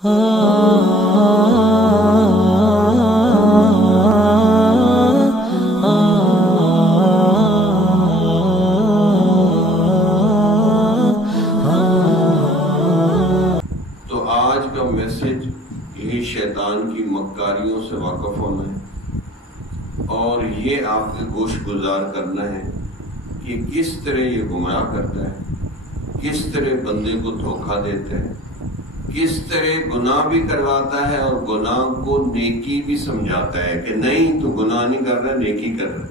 آج کا میسج یہی شیطان کی مکاریوں سے واقف ہونا ہے اور یہ آپ کے گوش گزار کرنا ہے کہ کس طرح یہ گمراہ کرتا ہے، کس طرح بندے کو دھوکہ دیتا ہے، کس طرح گناہ بھی کرواتا ہے اور گناہ کو نیکی بھی سمجھاتا ہے کہ نہیں تو گناہ نہیں کر رہا، نیکی کر رہا ہے۔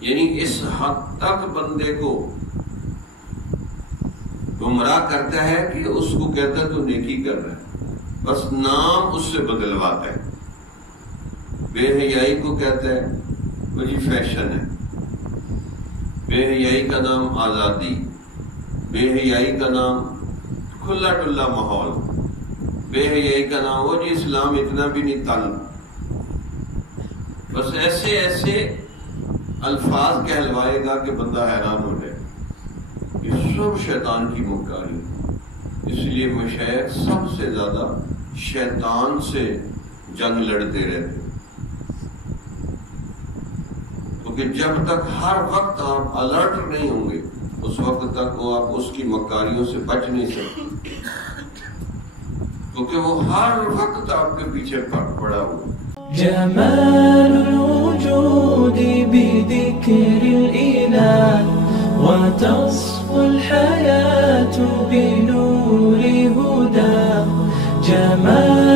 یعنی اس حد تک بندے کو گمراہ کرتا ہے کہ اس کو کہتا ہے تو نیکی کر رہا ہے، بس نام اس سے بدلواتا ہے۔ بے حیائی کو کہتا ہے وہ جی فیشن ہے، بے حیائی کا نام آزادی، بے حیائی کا نام کھلا ڈلا ماحول، بے حیائی کا نام وہ جی اسلام اتنا بھی نہیں تنگ۔ بس ایسے ایسے الفاظ کہلوائے گا کہ بندہ حیران ہو جائے۔ یہ سب شیطان کی مکاری، اس لیے مشائخ سب سے زیادہ شیطان سے جنگ لڑتے رہتے، کیونکہ جب تک ہر وقت آپ الرٹ نہیں ہوں گے اس وقت تک وہ آپ اس کی مکاریوں سے بچ نہیں سکتے، کیونکہ وہ ہر وقت آپ کے پیچھے پڑا ہوا۔ جمال الوجود بذكر الإله وتصفو الحياة بنور هداه، جمال